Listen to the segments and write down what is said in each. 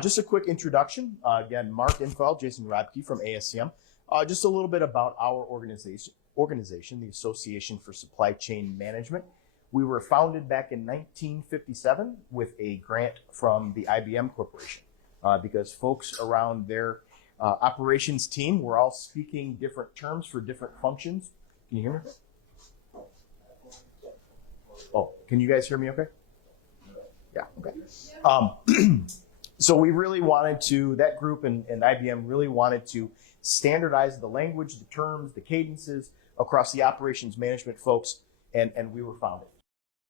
Just a quick introduction. Again, Mark Imfeld, Jason Robke from ASCM. Just a little bit about our organization, the Association for Supply Chain Management. We were founded back in 1957 with a grant from the IBM Corporation because folks around their operations team were all speaking different terms for different functions. Can you hear me? Oh, can you guys hear me okay? Yeah, okay. So we really wanted to, that group and IBM really wanted to standardize the language, the terms, the cadences across the operations management folks, and we were founded.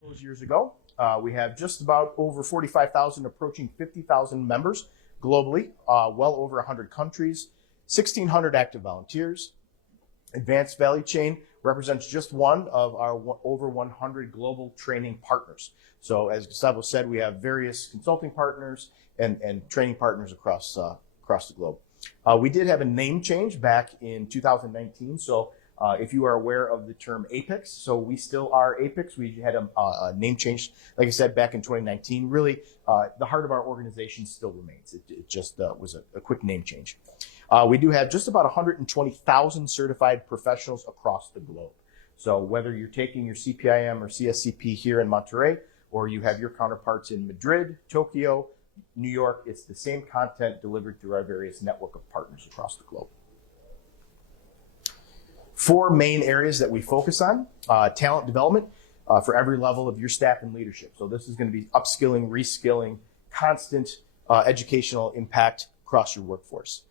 Those years ago, we have just about over 45,000, approaching 50,000 members globally, well over 100 countries, 1,600 active volunteers. Advanced Value Chain represents just one of our over 100 global training partners. So as Gustavo said, we have various consulting partners and training partners across the globe. We did have a name change back in 2019. So if you are aware of the term APEX, so we still are APEX. We had a name change, like I said, back in 2019. Really, the heart of our organization still remains. It just was a quick name change. We do have just about 120,000 certified professionals across the globe. So whether you're taking your CPIM or CSCP here in Monterrey, or you have your counterparts in Madrid, Tokyo, New York, it's the same content delivered through our various network of partners across the globe. 4 main areas that we focus on: talent development for every level of your staff and leadership. So this is going to be upskilling, reskilling, constant educational impact across your workforce.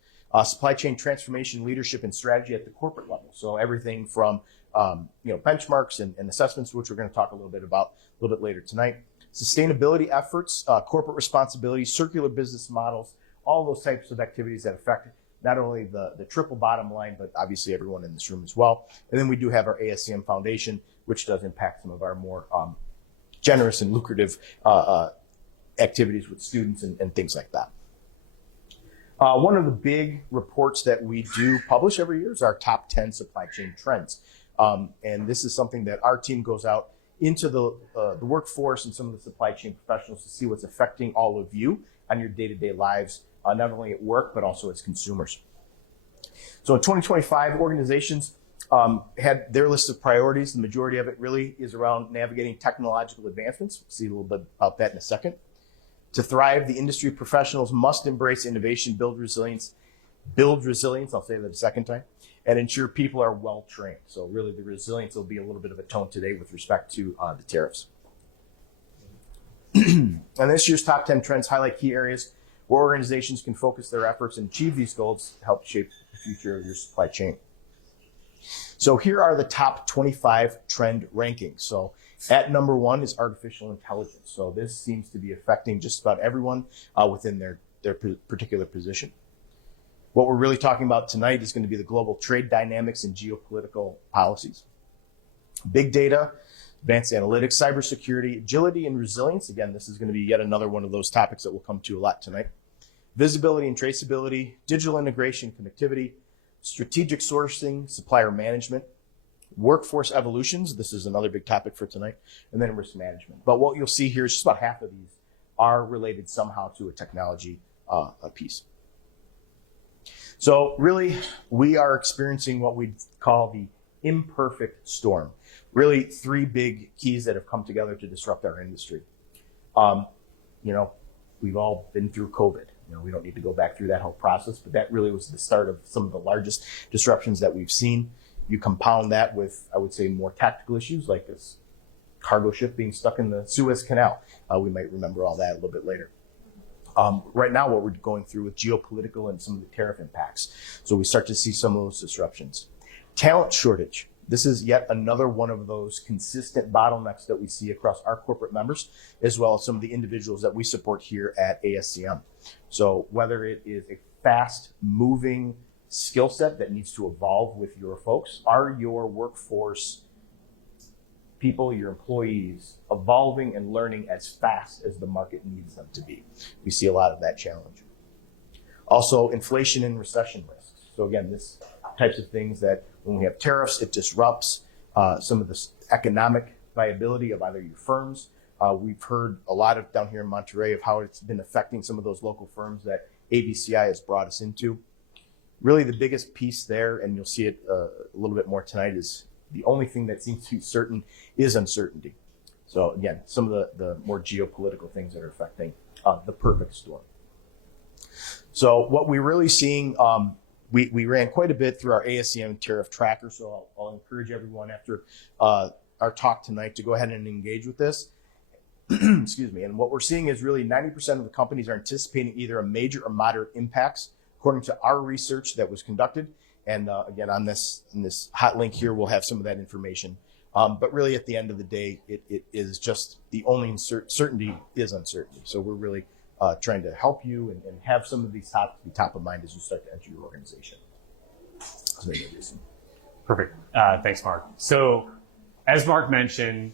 Supply chain transformation, leadership, and strategy at the corporate level. So everything from benchmarks and assessments, which we're going to talk a little bit about a little bit later tonight. Sustainability efforts, corporate responsibility, circular business models, all those types of activities that affect not only the triple bottom line, but obviously everyone in this room as well. And then we do have our ASCM Foundation, which does impact some of our more generous and lucrative activities with students and things like that. One of the big reports that we do publish every year is our top 10 supply chain trends. And this is something that our team goes out into the workforce and some of the supply chain professionals to see what's affecting all of you on your day-to-day lives, not only at work, but also as consumers. So in 2025, organizations had their list of priorities. The majority of it really is around navigating technological advancements. We'll see a little bit about that in a second. To thrive, the industry professionals must embrace innovation, build resilience, I'll say that a second time, and ensure people are well trained. So really the resilience will be a little bit of a tone today with respect to the tariffs. And this year's top 10 trends highlight key areas where organizations can focus their efforts and achieve these goals to help shape the future of your supply chain. So here are the top 25 trend rankings. So at number 1 is artificial intelligence. So this seems to be affecting just about everyone within their particular position. What we're really talking about tonight is going to be the global trade dynamics and geopolitical policies. Big data, advanced analytics, cybersecurity, agility, and resilience. Again, this is going to be yet another one of those topics that we'll come to a lot tonight. Visibility and traceability, digital integration, connectivity, strategic sourcing, supplier management, workforce evolutions. This is another big topic for tonight. And then risk management. But what you'll see here is just about half of these are related somehow to a technology piece. So really, we are experiencing what we call the imperfect storm. Really, 3 big keys that have come together to disrupt our industry. We've all been through COVID. We don't need to go back through that whole process, but that really was the start of some of the largest disruptions that we've seen. You compound that with, I would say, more tactical issues like this cargo ship being stuck in the Suez Canal. We might remember all that a little bit later. Right now, what we're going through with geopolitical and some of the tariff impacts. So we start to see some of those disruptions. Talent shortage. This is yet another one of those consistent bottlenecks that we see across our corporate members, as well as some of the individuals that we support here at ASCM. So whether it is a fast-moving skill set that needs to evolve with your folks, are your workforce people, your employees, evolving and learning as fast as the market needs them to be? We see a lot of that challenge. Also, inflation and recession risks. So again, this types of things that when we have tariffs, it disrupts some of the economic viability of either your firms We've heard a lot of down here in Monterrey of how it's been affecting some of those local firms that AVCI has brought us into. Really the biggest piece there, and you'll see it a little bit more tonight, is the only thing that seems to be certain is uncertainty. So again, some of the more geopolitical things that are affecting the perfect storm. So what we're really seeing, we ran quite a bit through our ASEM tariff tracker. So I'll encourage everyone after our talk tonight to go ahead and engage with this. Excuse me. And what we're seeing is really 90% of the companies are anticipating either a major or moderate impacts, according to our research that was conducted. And again, in this hot link here, we'll have some of that information. But really, at the end of the day, it is just the only certainty is uncertainty. So we're really trying to help you and have some of these topics be top of mind as you start to enter your organization. Perfect. Thanks, Mark. So as Mark mentioned,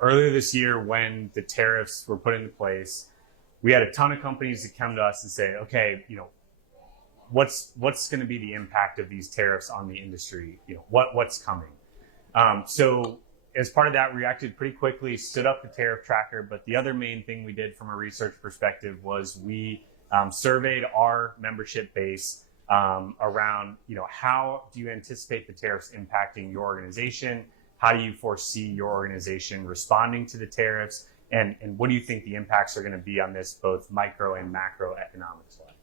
earlier this year when the tariffs were put into place, we had a ton of companies that come to us and say, okay, what's going to be the impact of these tariffs on the industry? What's coming? So as part of that, we reacted pretty quickly, stood up the tariff tracker. But the other main thing we did from a research perspective was we surveyed our membership base around, how do you anticipate the tariffs impacting your organization? How do you foresee your organization responding to the tariffs? And what do you think the impacts are going to be on this, both micro and macroeconomics wise?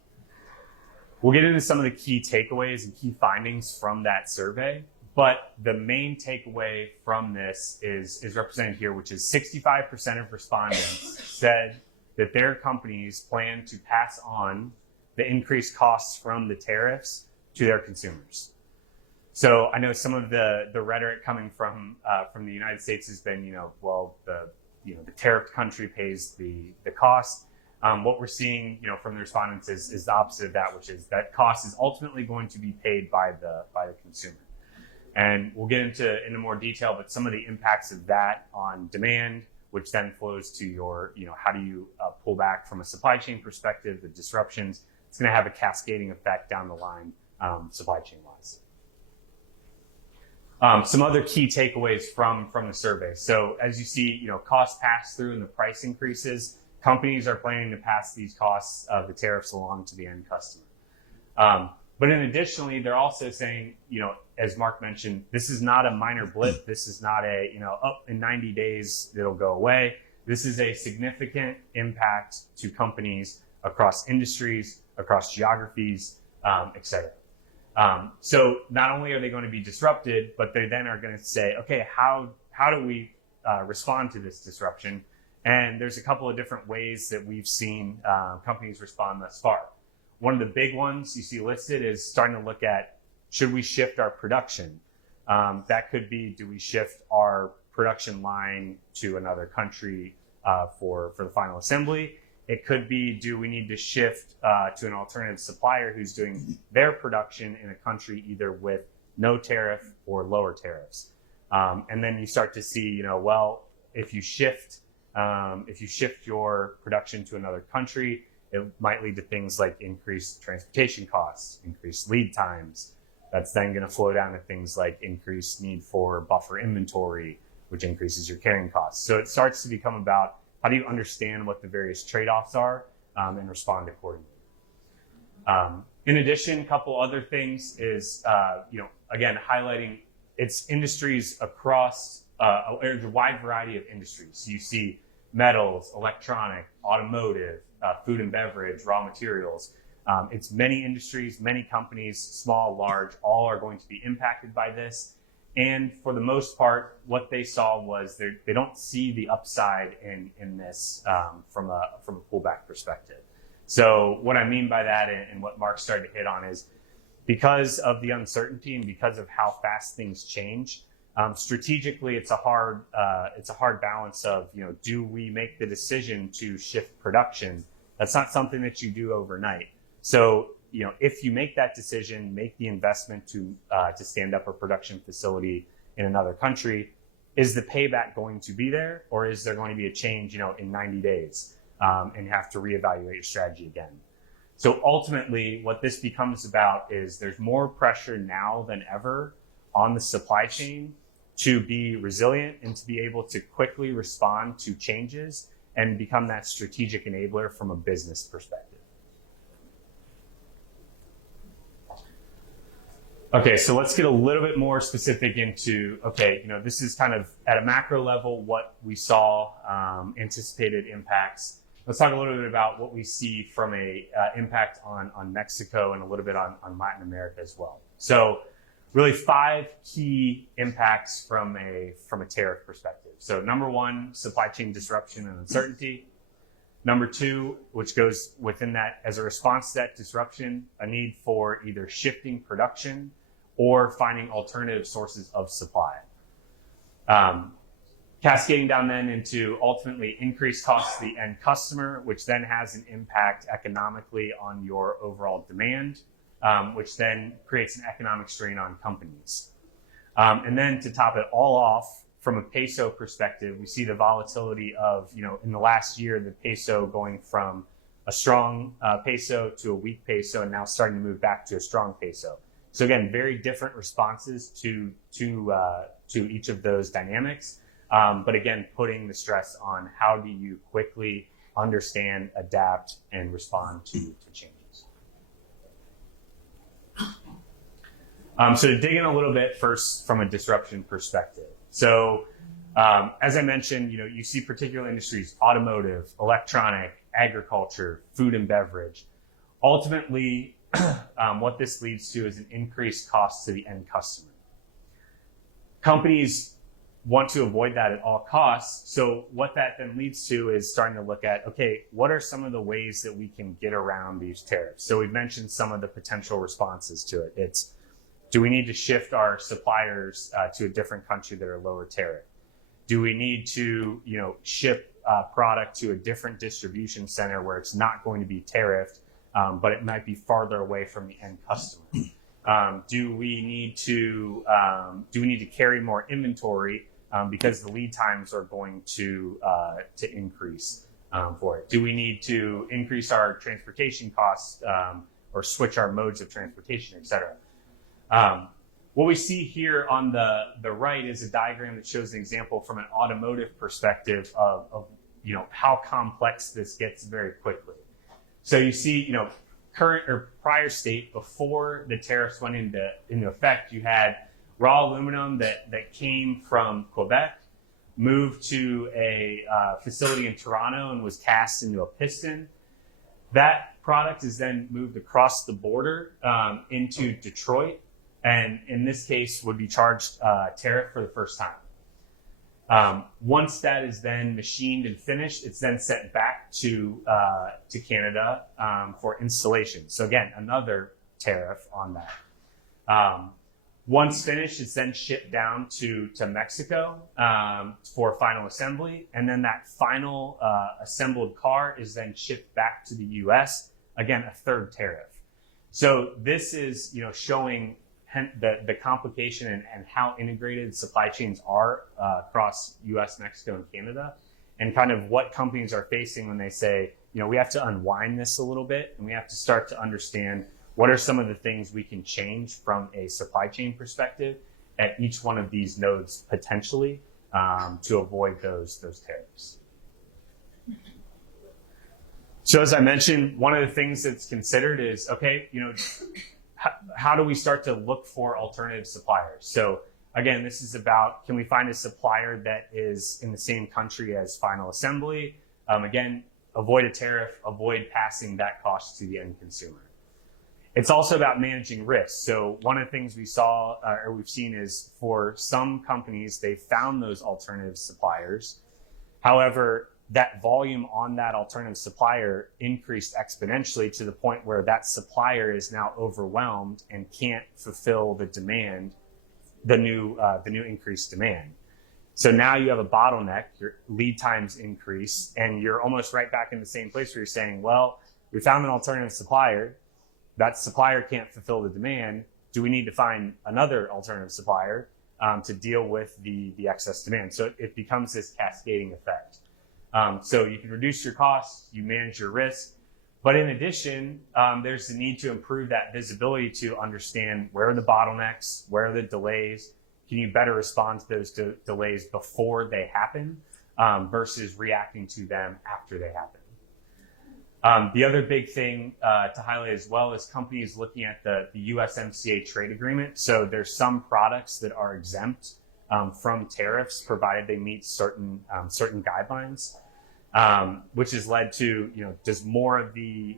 We'll get into some of the key takeaways and key findings from that survey. But the main takeaway from this is represented here, which is 65% of respondents said that their companies plan to pass on the increased costs from the tariffs to their consumers. So I know some of the rhetoric coming from the United States has been, the tariffed country pays the cost. What we're seeing, from the respondents is the opposite of that, which is that cost is ultimately going to be paid by the consumer. And we'll get into more detail, but some of the impacts of that on demand, which then flows to your, how do you pull back from a supply chain perspective, the disruptions, it's going to have a cascading effect down the line, supply chain wise. Some other key takeaways from the survey. So as you see, cost pass through and the price increases, companies are planning to pass these costs of the tariffs along to the end customer. But in additionally, they're also saying, as Mark mentioned, this is not a minor blip. This is not in 90 days, it'll go away. This is a significant impact to companies across industries, across geographies, et cetera. So not only are they going to be disrupted, but they then are going to say, okay, how do we respond to this disruption? And there's a couple of different ways that we've seen companies respond thus far. One of the big ones you see listed is starting to look at, should we shift our production? That could be, do we shift our production line to another country for the final assembly? It could be, do we need to shift to an alternative supplier who's doing their production in a country either with no tariff or lower tariffs? And then you start to see, if you shift your production to another country, it might lead to things like increased transportation costs, increased lead times. That's then going to flow down to things like increased need for buffer inventory, which increases your carrying costs. So it starts to become about, how do you understand what the various trade-offs are and respond accordingly? In addition, a couple other things is, again, highlighting its industries across a wide variety of industries. So you see metals, electronic, automotive, food and beverage, raw materials. It's many industries, many companies, small, large, all are going to be impacted by this. And for the most part, what they saw was they don't see the upside in this from a pullback perspective. So what I mean by that, and what Mark started to hit on, is because of the uncertainty and because of how fast things change, strategically it's a hard balance of, do we make the decision to shift production? That's not something that you do overnight. So, if you make that decision, make the investment to stand up a production facility in another country, is the payback going to be there, or is there going to be a change, in 90 days, and you have to reevaluate your strategy again? So ultimately, what this becomes about is there's more pressure now than ever on the supply chain to be resilient and to be able to quickly respond to changes and become that strategic enabler from a business perspective. Okay, so let's get a little bit more specific into, okay, this is kind of at a macro level what we saw, anticipated impacts. Let's talk a little bit about what we see from a impact on Mexico and a little bit on Latin America as well. So really 5 key impacts from a tariff perspective. So number 1, supply chain disruption and uncertainty. Number 2, which goes within that as a response to that disruption, a need for either shifting production or finding alternative sources of supply. Cascading down then into ultimately increased costs to the end customer, which then has an impact economically on your overall demand, which then creates an economic strain on companies. And then to top it all off, from a peso perspective, we see the volatility of, in the last year, the peso going from a strong peso to a weak peso and now starting to move back to a strong peso. So again, very different responses to each of those dynamics. But again, putting the stress on how do you quickly understand, adapt, and respond to changes. So to dig in a little bit first from a disruption perspective. So as I mentioned, you see particular industries, automotive, electronic, agriculture, food and beverage. Ultimately, what this leads to is an increased cost to the end customer. Companies want to avoid that at all costs. So what that then leads to is starting to look at, okay, what are some of the ways that we can get around these tariffs? So we've mentioned some of the potential responses to it. It's, do we need to shift our suppliers to a different country that are lower tariff? Do we need to, ship product to a different distribution center where it's not going to be tariffed, but it might be farther away from the end customer? Do we need to carry more inventory because the lead times are going to increase for it? Do we need to increase our transportation costs or switch our modes of transportation, et cetera? What we see here on the right is a diagram that shows an example from an automotive perspective of how complex this gets very quickly. So you see, current or prior state before the tariffs went into effect, you had raw aluminum that came from Quebec, moved to a facility in Toronto and was cast into a piston. That product is then moved across the border into Detroit, and in this case would be charged tariff for the first time. Once that is then machined and finished, it's then sent back to Canada for installation. So again, another tariff on that. Once finished, it's then shipped down to Mexico for final assembly, and then that final assembled car is then shipped back to the U.S. Again, a third tariff. So this is showing the complication and how integrated supply chains are across U.S., Mexico, and Canada, and kind of what companies are facing when they say, we have to unwind this a little bit, and we have to start to understand what are some of the things we can change from a supply chain perspective at each one of these nodes potentially to avoid those tariffs. So as I mentioned, one of the things that's considered is, okay, how do we start to look for alternative suppliers? So again, this is about, can we find a supplier that is in the same country as final assembly? Again, avoid a tariff, avoid passing that cost to the end consumer. It's also about managing risk. So one of the things we saw or we've seen is for some companies, they found those alternative suppliers. However, that volume on that alternative supplier increased exponentially to the point where that supplier is now overwhelmed and can't fulfill the demand, the new increased demand. So now you have a bottleneck, your lead times increase, and you're almost right back in the same place where you're saying, well, we found an alternative supplier. That supplier can't fulfill the demand. Do we need to find another alternative supplier to deal with the excess demand? So it becomes this cascading effect. So you can reduce your costs, you manage your risk, but in addition, there's the need to improve that visibility to understand where are the bottlenecks, where are the delays, can you better respond to those delays before they happen versus reacting to them after they happen? The other big thing to highlight as well is companies looking at the USMCA trade agreement. So there's some products that are exempt from tariffs provided they meet certain guidelines, which has led to, does more of the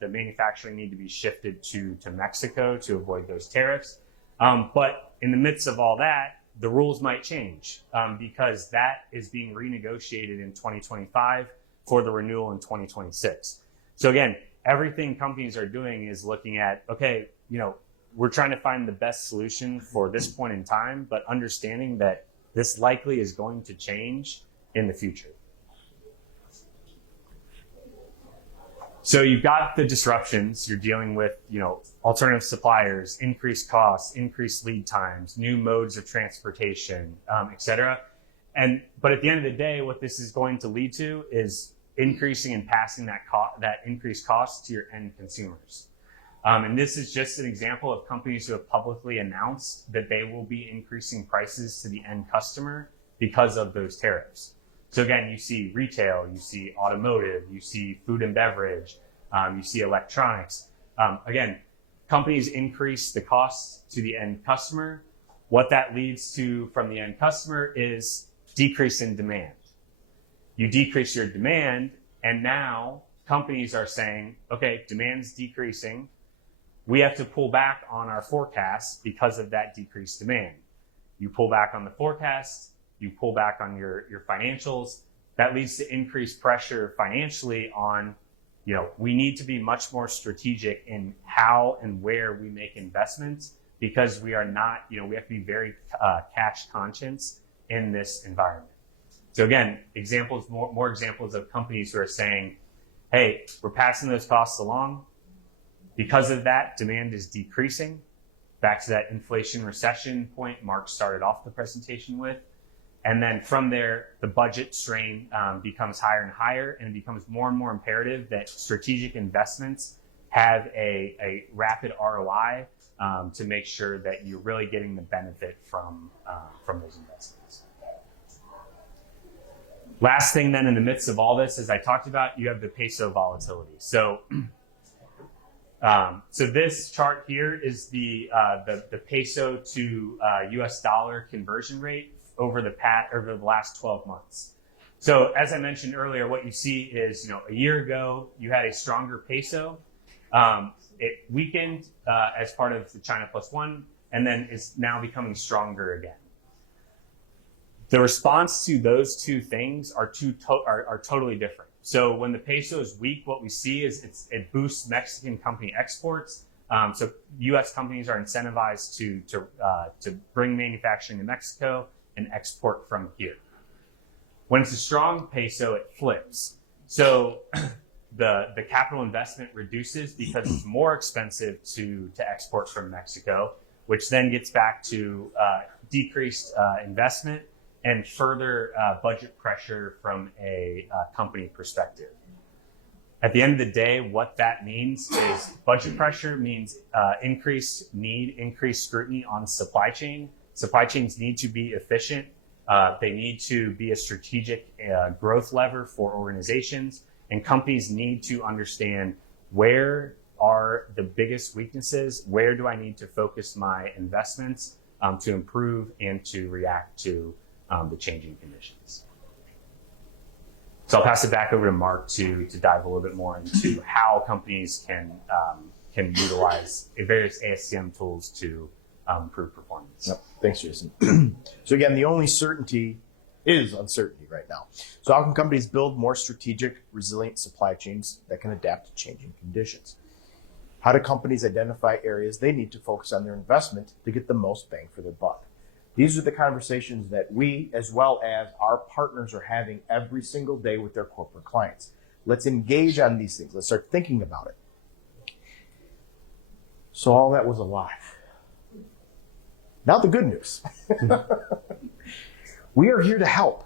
manufacturing need to be shifted to Mexico to avoid those tariffs? But in the midst of all that, the rules might change because that is being renegotiated in 2025 for the renewal in 2026. So again, everything companies are doing is looking at, okay, we're trying to find the best solution for this point in time, but understanding that this likely is going to change in the future. So you've got the disruptions, you're dealing with, alternative suppliers, increased costs, increased lead times, new modes of transportation, et cetera. But at the end of the day, what this is going to lead to is increasing and passing that increased cost to your end consumers. And this is just an example of companies who have publicly announced that they will be increasing prices to the end customer because of those tariffs. So again, you see retail, you see automotive, you see food and beverage, you see electronics. Again, companies increase the costs to the end customer. What that leads to from the end customer is decrease in demand. You decrease your demand, and now companies are saying, okay, demand's decreasing. We have to pull back on our forecast because of that decreased demand. You pull back on the forecast, you pull back on your financials. That leads to increased pressure financially on, we need to be much more strategic in how and where we make investments because we are not, we have to be very cash conscious in this environment. So again, more examples of companies who are saying, hey, we're passing those costs along. Because of that, demand is decreasing. Back to that inflation recession point Mark started off the presentation with. And then from there, the budget strain becomes higher and higher, and it becomes more and more imperative that strategic investments have a rapid ROI to make sure that you're really getting the benefit from those investments. Last thing then in the midst of all this, as I talked about, you have the peso volatility. So this chart here is the peso to US dollar conversion rate over the last 12 months. So as I mentioned earlier, what you see is, a year ago, you had a stronger peso. It weakened as part of the China plus one, and then it's now becoming stronger again. The response to those two things are totally different. So when the peso is weak, what we see is it boosts Mexican company exports. So U.S. companies are incentivized to bring manufacturing to Mexico and export from here. When it's a strong peso, it flips. So the capital investment reduces because it's more expensive to export from Mexico, which then gets back to decreased investment and further budget pressure from a company perspective. At the end of the day, what that means is budget pressure means increased scrutiny on supply chain. Supply chains need to be efficient. They need to be a strategic growth lever for organizations, and companies need to understand where are the biggest weaknesses, where do I need to focus my investments to improve and to react to the changing conditions. So I'll pass it back over to Mark to dive a little bit more into how companies can utilize various ASCM tools to improve performance. Yep. Thanks, Jason. So again, the only certainty is uncertainty right now. So how can companies build more strategic, resilient supply chains that can adapt to changing conditions? How do companies identify areas they need to focus on their investment to get the most bang for their buck? These are the conversations that we, as well as our partners, are having every single day with their corporate clients. Let's engage on these things. Let's start thinking about it. So all that was a lie. Now the good news. We are here to help.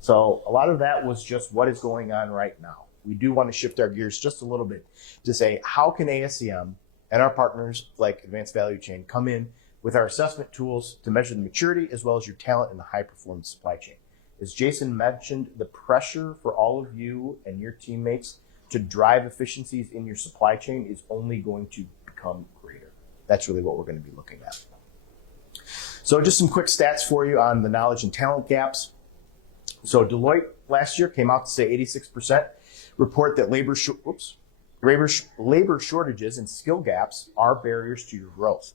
So a lot of that was just what is going on right now. We do want to shift our gears just a little bit to say, how can ASCM and our partners like Advanced Value Chain come in, with our assessment tools to measure the maturity as well as your talent in the high-performance supply chain. As Jasson mentioned, the pressure for all of you and your teammates to drive efficiencies in your supply chain is only going to become greater. That's really what we're going to be looking at. So just some quick stats for you on the knowledge and talent gaps. So Deloitte last year came out to say 86% report that labor shortages and skill gaps are barriers to your growth.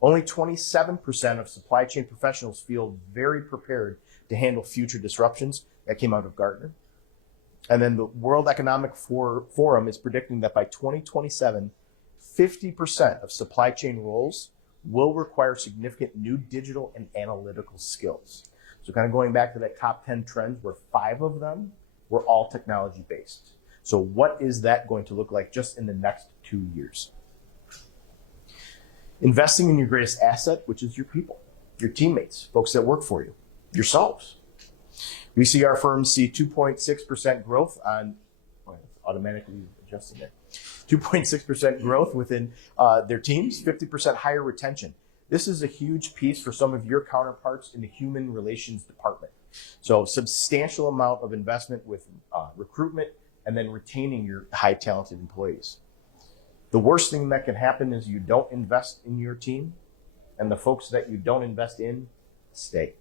Only 27% of supply chain professionals feel very prepared to handle future disruptions. That came out of Gartner. And then the World Economic Forum is predicting that by 2027, 50% of supply chain roles will require significant new digital and analytical skills. So kind of going back to that top 10 trends where 5 of them were all technology based. So what is that going to look like just in the next 2 years? Investing in your greatest asset, which is your people, your teammates, folks that work for you, yourselves. We see our firms see 2.6% growth on, automatically adjusting there, 2.6% growth within their teams, 50% higher retention. This is a huge piece for some of your counterparts in the human relations department. So substantial amount of investment with recruitment and then retaining your high talented employees. The worst thing that can happen is you don't invest in your team, and the folks that you don't invest in stay.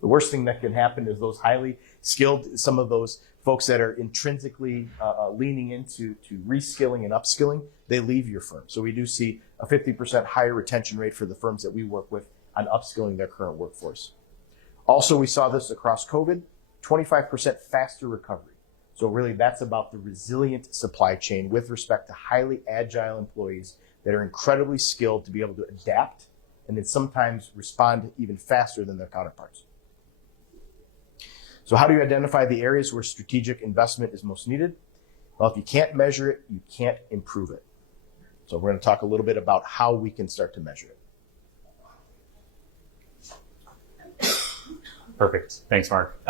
The worst thing that can happen is those highly skilled, some of those folks that are intrinsically leaning into reskilling and upskilling, they leave your firm. So we do see a 50% higher retention rate for the firms that we work with on upskilling their current workforce. Also, we saw this across COVID, 25% faster recovery. So really that's about the resilient supply chain with respect to highly agile employees that are incredibly skilled to be able to adapt and then sometimes respond even faster than their counterparts. So how do you identify the areas where strategic investment is most needed? Well, if you can't measure it, you can't improve it. So we're going to talk a little bit about how we can start to measure it. Perfect. Thanks, Mark.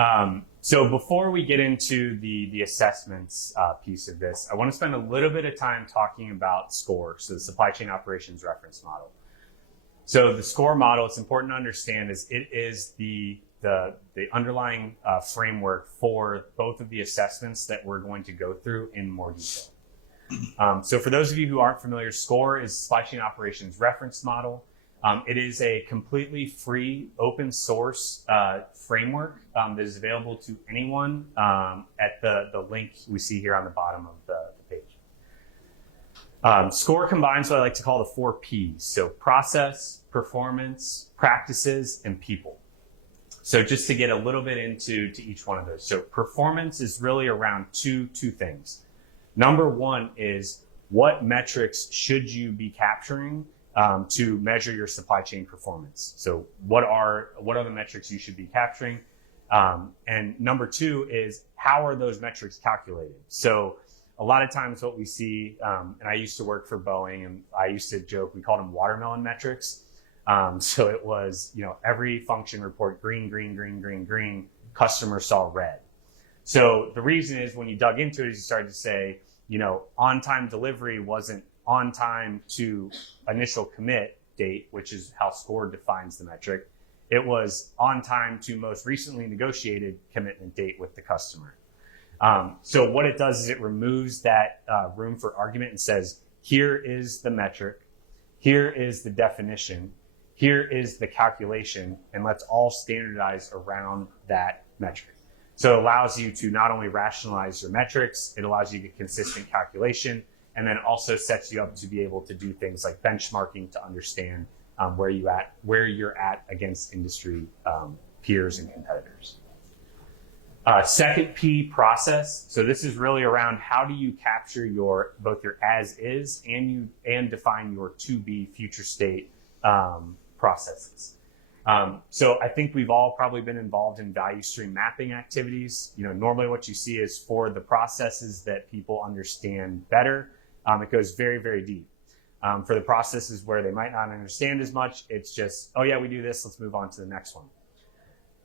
So before we get into the assessments piece of this, I want to spend a little bit of time talking about SCORE, so the Supply Chain Operations Reference Model. So the SCORE model, it's important to understand, is it is the underlying framework for both of the assessments that we're going to go through in more detail. So for those of you who aren't familiar, SCORE is Supply Chain Operations Reference Model. It is a completely free, open source framework that is available to anyone at the link we see here on the bottom of the page. SCORE combines what I like to call the 4 Ps. So process, performance, practices, and people. So just to get a little bit into each one of those. So performance is really around two things. Number one is what metrics should you be capturing to measure your supply chain performance? So what are the metrics you should be capturing? And number two is how are those metrics calculated? So a lot of times what we see, and I used to work for Boeing and I used to joke, we called them watermelon metrics. So it was, every function report, green, green, green, green, green, customer saw red. So the reason is when you dug into it, is you started to say, on-time delivery wasn't on time to initial commit date, which is how SCORE defines the metric. It was on time to most recently negotiated commitment date with the customer. So what it does is it removes that room for argument and says, here is the metric, here is the definition, here is the calculation, and let's all standardize around that metric. So it allows you to not only rationalize your metrics, it allows you to get consistent calculation, and then also sets you up to be able to do things like benchmarking to understand where you're at against industry peers and competitors. Second P, process. So this is really around how do you capture both your as is and define your to be future state processes. So I think we've all probably been involved in value stream mapping activities. Normally what you see is for the processes that people understand better, it goes very, very deep. For the processes where they might not understand as much, it's just, oh yeah, we do this, let's move on to the next one.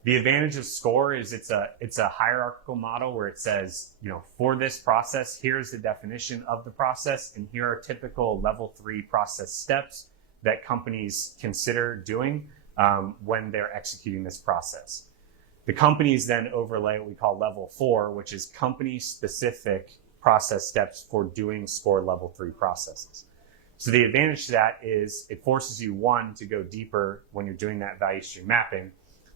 The advantage of SCORE is it's a hierarchical model where it says, for this process, here's the definition of the process, and here are typical level 3 process steps that companies consider doing when they're executing this process. The companies then overlay what we call level 4, which is company-specific process steps for doing SCORE level 3 processes. So the advantage to that is it forces you, one, to go deeper when you're doing that value stream mapping.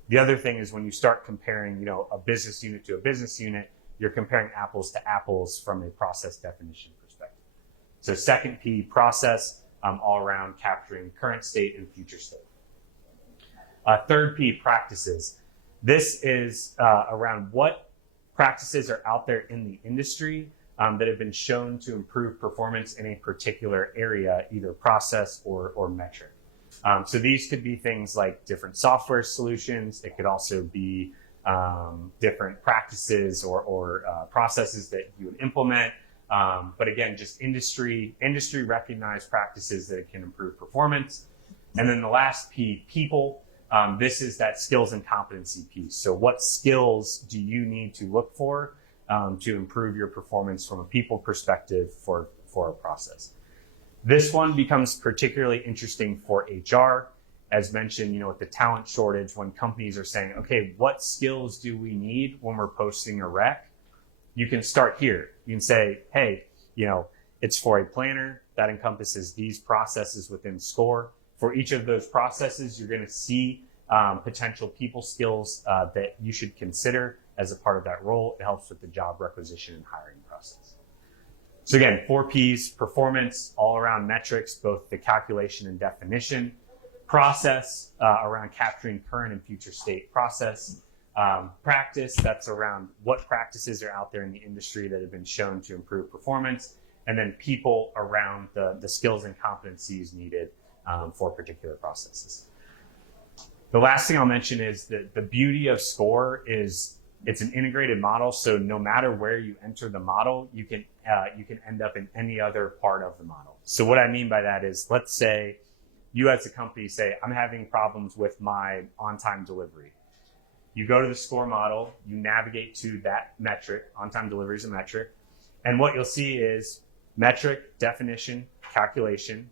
The other thing is when you start comparing, a business unit to a business unit, you're comparing apples to apples from a process definition perspective. So second P, process, all around capturing current state and future state. Third P, practices. This is around what practices are out there in the industry that have been shown to improve performance in a particular area, either process or metric. So these could be things like different software solutions. It could also be different practices or processes that you would implement. But again, just industry recognized practices that can improve performance. And then the last P, people. This is that skills and competency piece. So what skills do you need to look for to improve your performance from a people perspective for a process? This one becomes particularly interesting for HR. As mentioned, with the talent shortage, when companies are saying, okay, what skills do we need when we're posting a rec? You can start here. You can say, hey, it's for a planner that encompasses these processes within SCORE. For each of those processes, you're going to see potential people skills that you should consider as a part of that role. It helps with the job requisition and hiring process. So again, 4 Ps, performance, all around metrics, both the calculation and definition. Process, around capturing current and future state process. Practice, that's around what practices are out there in the industry that have been shown to improve performance. And then people, around the skills and competencies needed for particular processes. The last thing I'll mention is that the beauty of SCORE is it's an integrated model. So no matter where you enter the model, you can end up in any other part of the model. So what I mean by that is, let's say you as a company say, I'm having problems with my on-time delivery. You go to the SCORE model, you navigate to that metric, on-time delivery is a metric. And what you'll see is metric, definition, calculation.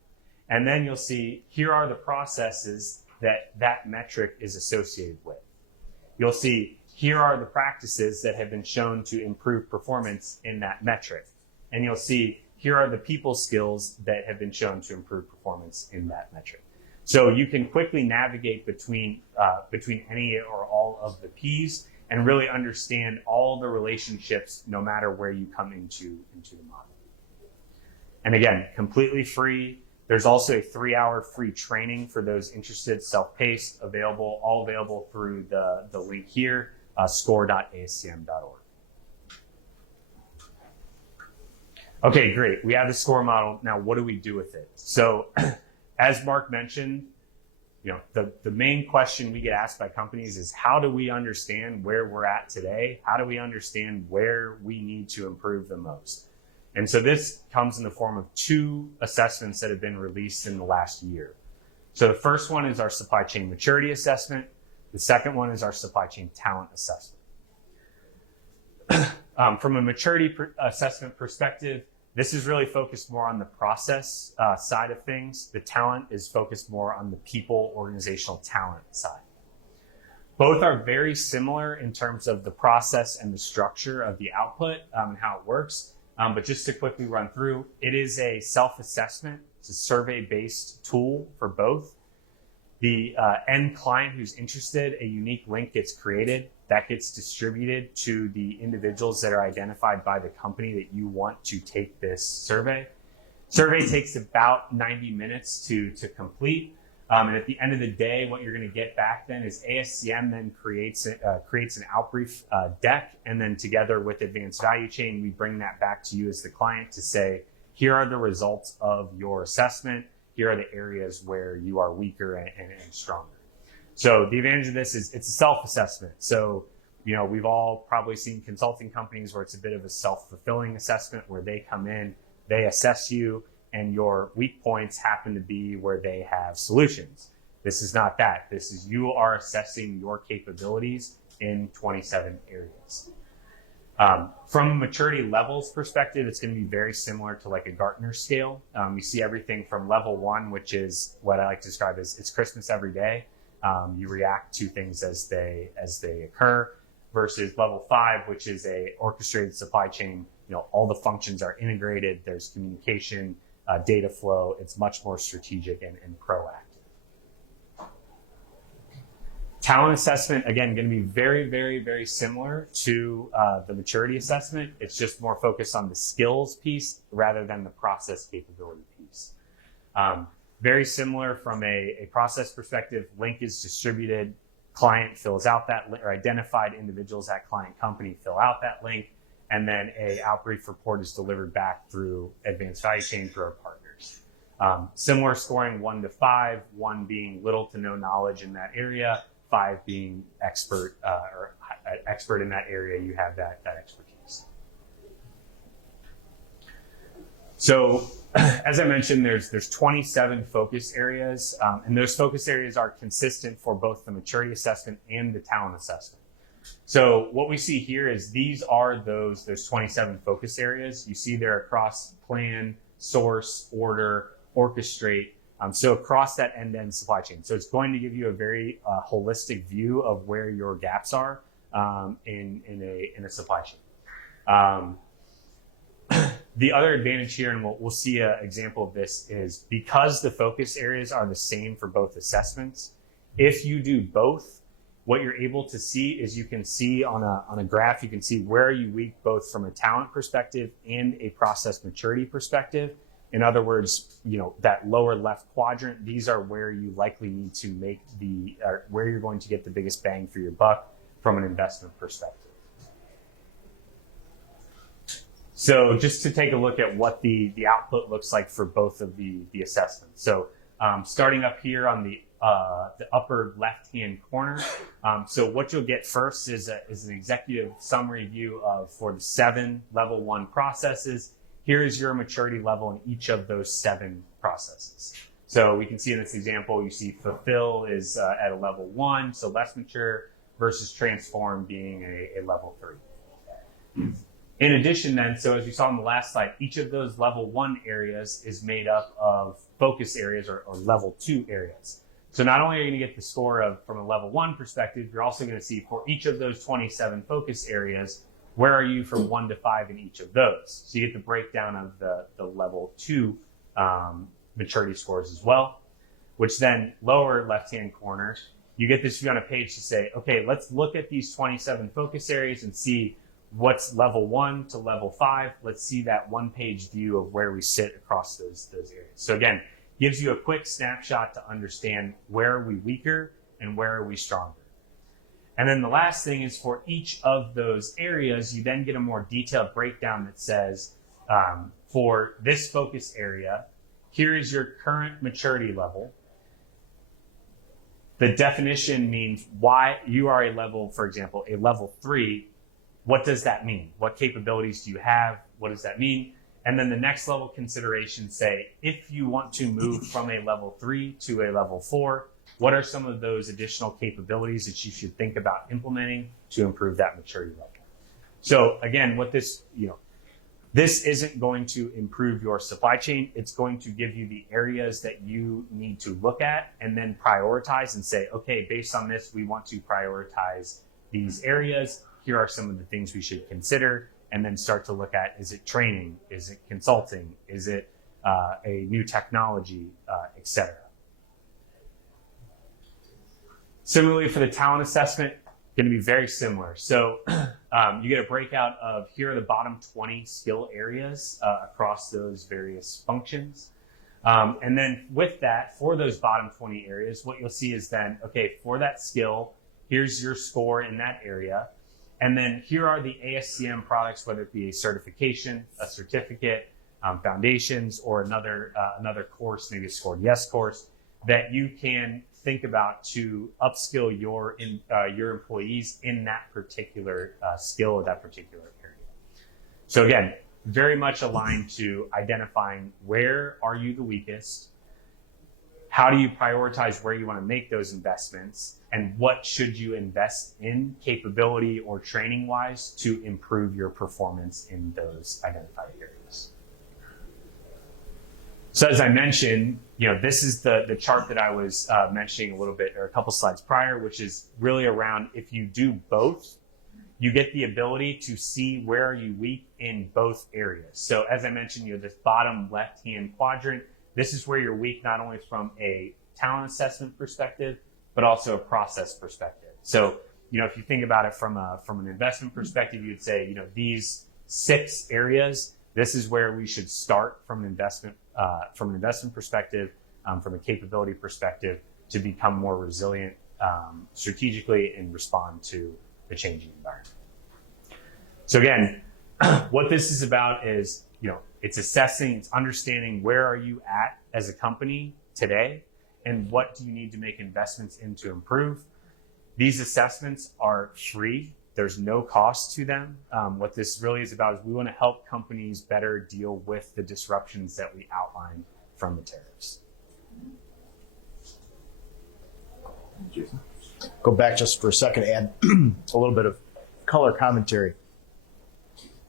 And then you'll see, here are the processes that metric is associated with. You'll see, here are the practices that have been shown to improve performance in that metric. And you'll see, here are the people skills that have been shown to improve performance in that metric. So you can quickly navigate between any or all of the Ps and really understand all the relationships no matter where you come into the model. And again, completely free. There's also a 3-hour free training for those interested, self-paced, all available through the link here, score.ascm.org. Okay, great. We have the SCORE model. Now, what do we do with it? So as Mark mentioned, the main question we get asked by companies is, how do we understand where we're at today? How do we understand where we need to improve the most? And so this comes in the form of 2 assessments that have been released in the last year. So the first one is our supply chain maturity assessment. The second one is our supply chain talent assessment. From a maturity assessment perspective, this is really focused more on the process side of things. The talent is focused more on the people, organizational talent side. Both are very similar in terms of the process and the structure of the output and how it works. But just to quickly run through, it is a self-assessment. It's a survey-based tool for both. The end client who's interested, a unique link gets created that gets distributed to the individuals that are identified by the company that you want to take this survey. Survey takes about 90 minutes to complete. And at the end of the day, what you're going to get back then is ASCM then creates an outbrief deck. And then together with Advanced Value Chain, we bring that back to you as the client to say, here are the results of your assessment. Here are the areas where you are weaker and stronger. So the advantage of this is it's a self-assessment. So, we've all probably seen consulting companies where it's a bit of a self-fulfilling assessment where they come in, they assess you, and your weak points happen to be where they have solutions. This is not that. This is you are assessing your capabilities in 27 areas. From a maturity levels perspective, it's going to be very similar to like a Gartner scale. You see everything from level 1, which is what I like to describe as it's Christmas every day. You react to things as they occur, versus level 5, which is a orchestrated supply chain. All the functions are integrated. There's communication, data flow. It's much more strategic and proactive. Talent assessment, again, going to be very, very, very similar to the maturity assessment. It's just more focused on the skills piece rather than the process capability piece. Very similar from a process perspective. Link is distributed. Client fills out that link, or identified individuals at client company fill out that link, and then a outbrief report is delivered back through advanced value chain through our partners. Similar scoring 1 to 5, 1 being little to no knowledge in that area, 5 being expert or expert in that area. You have that expertise. So as I mentioned, there's 27 focus areas, and those focus areas are consistent for both the maturity assessment and the talent assessment. So what we see here is these are those 27 focus areas. You see they're across plan, source, order, orchestrate. So across that end-to-end supply chain. So it's going to give you a very holistic view of where your gaps are in a supply chain. The other advantage here, and we'll see an example of this, is because the focus areas are the same for both assessments, if you do both, what you're able to see is you can see on a graph, you can see where you weak both from a talent perspective and a process maturity perspective. In other words, that lower left quadrant, these are where you likely need to make where you're going to get the biggest bang for your buck from an investment perspective. So just to take a look at what the output looks like for both of the assessments. So starting up here on the upper left-hand corner. So what you'll get first is an executive summary view for the 7 level 1 processes. Here is your maturity level in each of those 7 processes. So we can see in this example, you see fulfill is at a level 1, so less mature, versus transform being a level 3. In addition then, so as you saw on the last slide, each of those level 1 areas is made up of focus areas or level 2 areas. So not only are you going to get the score from a level 1 perspective, you're also going to see for each of those 27 focus areas, where are you from 1 to 5 in each of those? So you get the breakdown of the level 2 maturity scores as well, which then lower left-hand corner, you get this view on a page to say, okay, let's look at these 27 focus areas and see what's level 1 to level 5. Let's see that one-page view of where we sit across those areas. So again, gives you a quick snapshot to understand where are we weaker and where are we stronger. And then the last thing is for each of those areas, you then get a more detailed breakdown that says, for this focus area, here is your current maturity level. The definition means why you are a level, for example, a level 3. What does that mean? What capabilities do you have? What does that mean? And then the next level considerations say, if you want to move from a level 3 to a level 4, what are some of those additional capabilities that you should think about implementing to improve that maturity level? So again, what this isn't going to improve your supply chain. It's going to give you the areas that you need to look at and then prioritize and say, okay, based on this, we want to prioritize these areas. Here are some of the things we should consider, and then start to look at, is it training? Is it consulting? Is it a new technology, et cetera? Similarly, for the talent assessment, going to be very similar. So you get a breakout of here are the bottom 20 skill areas across those various functions. And then with that, for those bottom 20 areas, what you'll see is then, okay, for that skill, here's your score in that area. And then here are the ASCM products, whether it be a certification, a certificate, foundations, or another course, maybe a scored yes course, that you can think about to upskill your employees in that particular skill or that particular area. So again, very much aligned to identifying where are you the weakest, how do you prioritize where you want to make those investments, and what should you invest in capability or training wise to improve your performance in those identified areas. So as I mentioned, this is the chart that I was mentioning a little bit, or a couple slides prior, which is really around if you do both, you get the ability to see where are you weak in both areas. So as I mentioned, this bottom left-hand quadrant, this is where you're weak not only from a talent assessment perspective, but also a process perspective. So, if you think about it from an investment perspective, you'd say, these 6 areas, this is where we should start from an investment perspective, from a capability perspective, to become more resilient strategically and respond to the changing environment. So again, what this is about is, it's assessing, it's understanding where are you at as a company today, and what do you need to make investments in to improve. These assessments are free. There's no cost to them. What this really is about is we want to help companies better deal with the disruptions that we outlined from the tariffs. Jason. Go back just for a second, add a little bit of color commentary.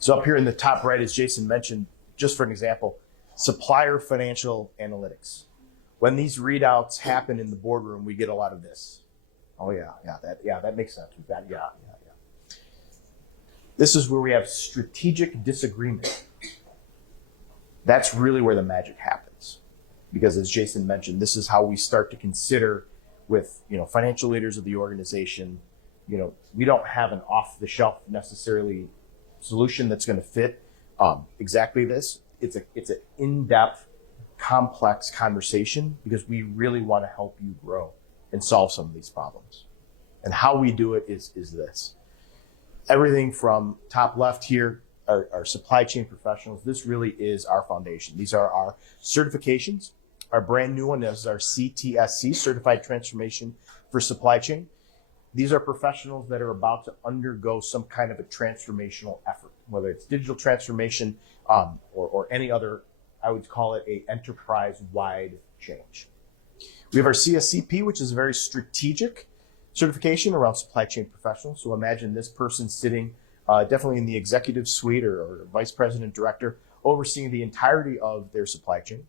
So up here in the top right, as Jason mentioned, just for an example, supplier financial analytics. When these readouts happen in the boardroom, we get a lot of this. Oh that makes sense. We've got, yeah. This is where we have strategic disagreement. That's really where the magic happens. Because as Jason mentioned, this is how we start to consider with, financial leaders of the organization, we don't have an off-the-shelf necessarily solution that's going to fit exactly this. It's an in-depth, complex conversation because we really want to help you grow and solve some of these problems. And how we do it is this. Everything from top left here, our supply chain professionals, this really is our foundation. These are our certifications. Our brand new one is our CTSC, Certified Transformation for Supply Chain. These are professionals that are about to undergo some kind of a transformational effort, whether it's digital transformation or any other, I would call it a enterprise-wide change. We have our CSCP, which is a very strategic certification around supply chain professionals. So imagine this person sitting definitely in the executive suite or vice president director overseeing the entirety of their supply chain.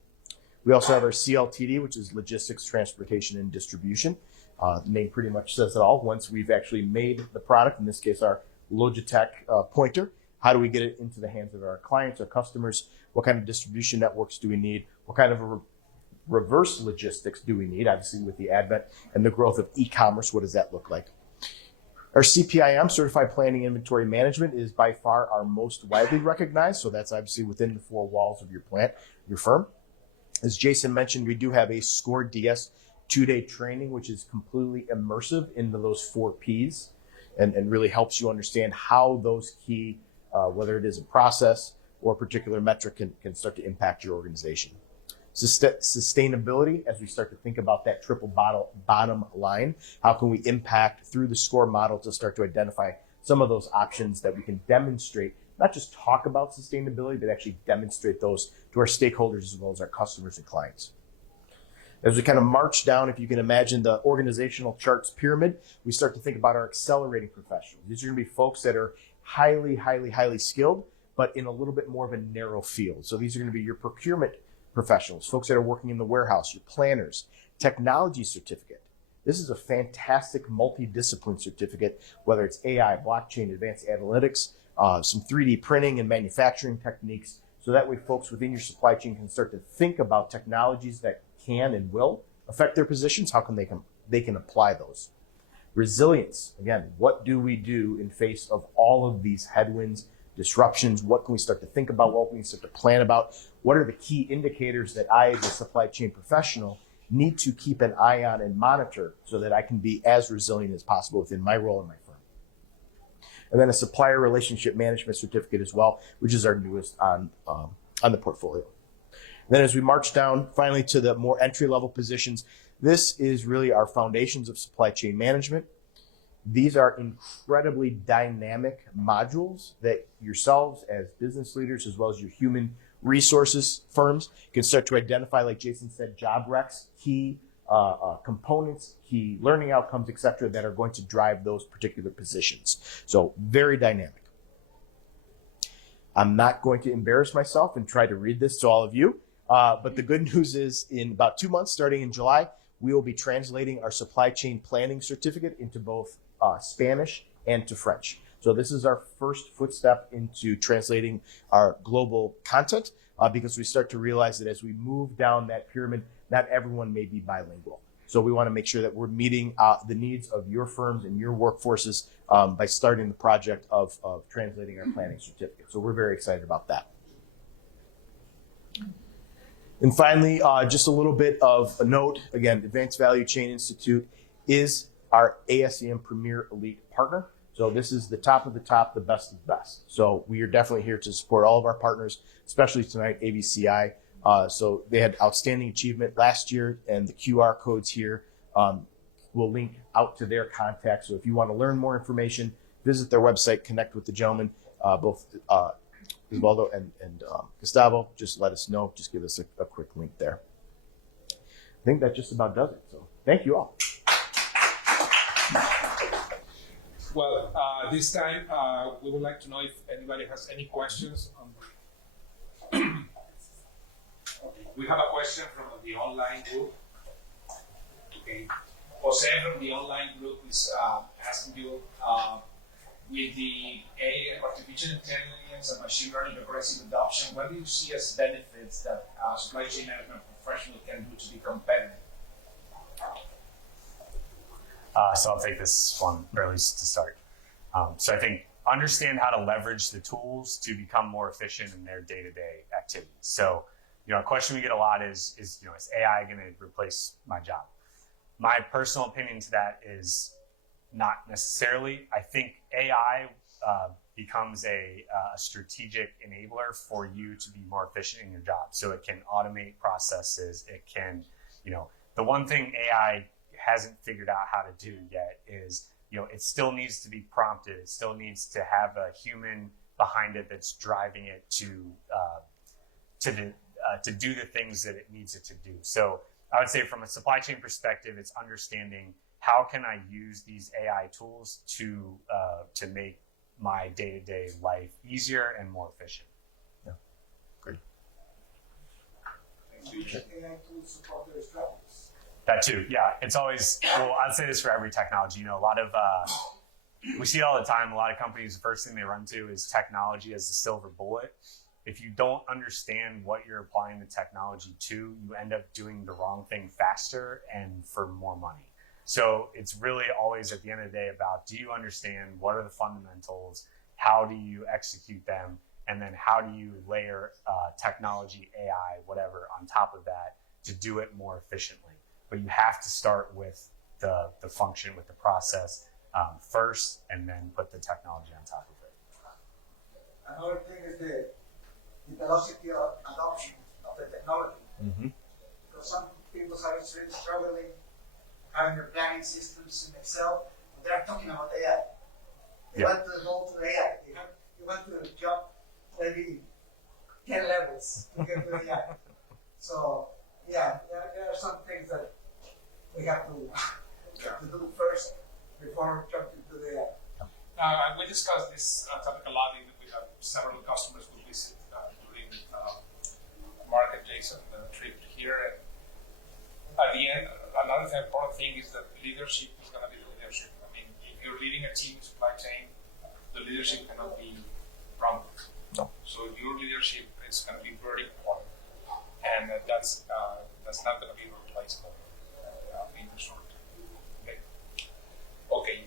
We also have our CLTD, which is logistics, transportation, and distribution. The name pretty much says it all. Once we've actually made the product, in this case, our Logitech pointer, how do we get it into the hands of our clients, our customers? What kind of distribution networks do we need? What kind of reverse logistics do we need? Obviously, with the advent and the growth of e-commerce, what does that look like? Our CPIM, Certified Planning Inventory Management, is by far our most widely recognized. So that's obviously within the 4 walls of your plant, your firm. As Jason mentioned, we do have a SCORE DS 2-day training, which is completely immersive into those 4 Ps and really helps you understand how those key, whether it is a process or a particular metric can start to impact your organization. Sustainability, as we start to think about that triple bottom line, how can we impact through the SCORE model to start to identify some of those options that we can demonstrate, not just talk about sustainability, but actually demonstrate those to our stakeholders as well as our customers and clients. As we kind of march down, if you can imagine the organizational charts pyramid, we start to think about our accelerating professionals. These are going to be folks that are highly, highly, highly skilled, but in a little bit more of a narrow field. So these are going to be your procurement professionals, folks that are working in the warehouse, your planners, technology certificate. This is a fantastic multidiscipline certificate, whether it's AI, blockchain, advanced analytics, some 3D printing and manufacturing techniques. So that way folks within your supply chain can start to think about technologies that can and will affect their positions. How can they can apply those? Resilience. Again, what do we do in face of all of these headwinds, disruptions? What can we start to think about? What can we start to plan about? What are the key indicators that I, as a supply chain professional, need to keep an eye on and monitor so that I can be as resilient as possible within my role in my firm? And then a supplier relationship management certificate as well, which is our newest on the portfolio. And then as we march down finally to the more entry-level positions, this is really our foundations of supply chain management. These are incredibly dynamic modules that yourselves as business leaders, as well as your human resources firms, can start to identify, like Jason said, job recs, key components, key learning outcomes, etc., that are going to drive those particular positions. So very dynamic. I'm not going to embarrass myself and try to read this to all of you, but the good news is in about 2 months, starting in July, we will be translating our supply chain planning certificate into both Spanish and to French. So this is our first footstep into translating our global content because we start to realize that as we move down that pyramid, not everyone may be bilingual. So we want to make sure that we're meeting the needs of your firms and your workforces by starting the project of translating our planning certificate. So we're very excited about that. And finally, just a little bit of a note. Again, Advanced Value Chain Institute is our ASEM Premier Elite Partner. So this is the top of the top, the best of the best. So we are definitely here to support all of our partners, especially tonight, AVCI. So they had outstanding achievement last year, and the QR codes here will link out to their contacts. So if you want to learn more information, visit their website, connect with the gentlemen, both Osvaldo and Gustavo. Just let us know. Just give us a quick link there. I think that just about does it. So thank you all. Well, this time we would like to know if anybody has any questions. We have a question from the online group. Okay, Jose from the online group is asking you, with the artificial intelligence and machine learning aggressive adoption, what do you see as benefits that supply chain management professional can do to be competitive? So I'll take this one, or at least to start. So I think understand how to leverage the tools to become more efficient in their day-to-day activities. So, a question we get a lot is AI going to replace my job? My personal opinion to that is not necessarily. I think AI becomes a strategic enabler for you to be more efficient in your job. So it can automate processes. It can, the one thing AI hasn't figured out how to do yet is, it still needs to be prompted. It still needs to have a human behind it that's driving it to do the things that it needs it to do. So I would say from a supply chain perspective, it's understanding how can I use these AI tools to make my day-to-day life easier and more efficient. Yeah, great. AI tools support their strategies. That too, yeah. It's always, well, I'd say this for every technology. A lot of, we see it all the time. A lot of companies, the first thing they run to is technology as the silver bullet. If you don't understand what you're applying the technology to, you end up doing the wrong thing faster and for more money. So it's really always at the end of the day about, do you understand what are the fundamentals? How do you execute them? And then how do you layer technology, AI, whatever, on top of that to do it more efficiently? But you have to start with the function, with the process first, and then put the technology on top of it. Another thing is the velocity of adoption of the technology. Mm-hmm. Because some people are really struggling having their planning systems in Excel, but they're talking about AI. They want to evolve to AI. You want to jump maybe 10 levels to get to AI. So, yeah, there are some things that we have to do first before jumping to the AI. We discussed this topic a lot. We have several customers who visit during Mark and Jasson trip here. And at the end, another important thing is that leadership is going to be the leadership. I mean, if you're leading a team in supply chain, the leadership cannot be wrong. No. So your leadership is going to be very important, and that's not going to be replaceable in the short term. Okay.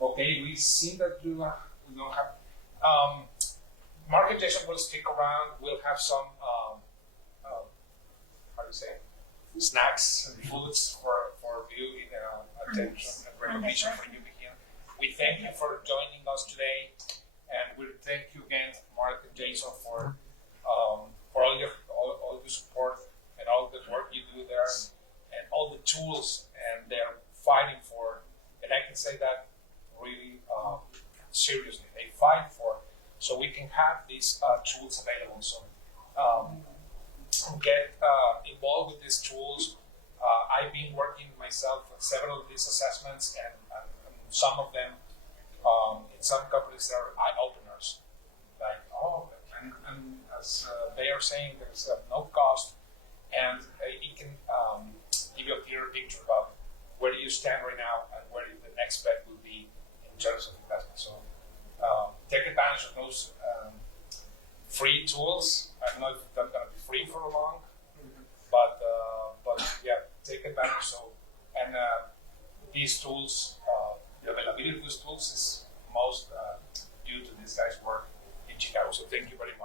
Okay. We see that we don't have. Mark and Jasson will stick around. We'll have some. How do you say? Snacks and foods for you in attention and recognition for you here. We thank you for joining us today, and we thank you again, Mark and Jasson, for all your support and all the work you do there, and all the tools and they're fighting for. And I can say that really seriously. They fight for so we can have these tools available. So get involved. involved with these tools. I've been working myself on several of these assessments, and some of them, in some companies, are eye openers. Like, and as they are saying, there's no cost, and it can give you a clearer picture about where do you stand right now and where the next step will be in terms of investment. So take advantage of those free tools. I don't know if they're going to be free for long, but yeah, take advantage. So, and these tools, the availability of these tools is most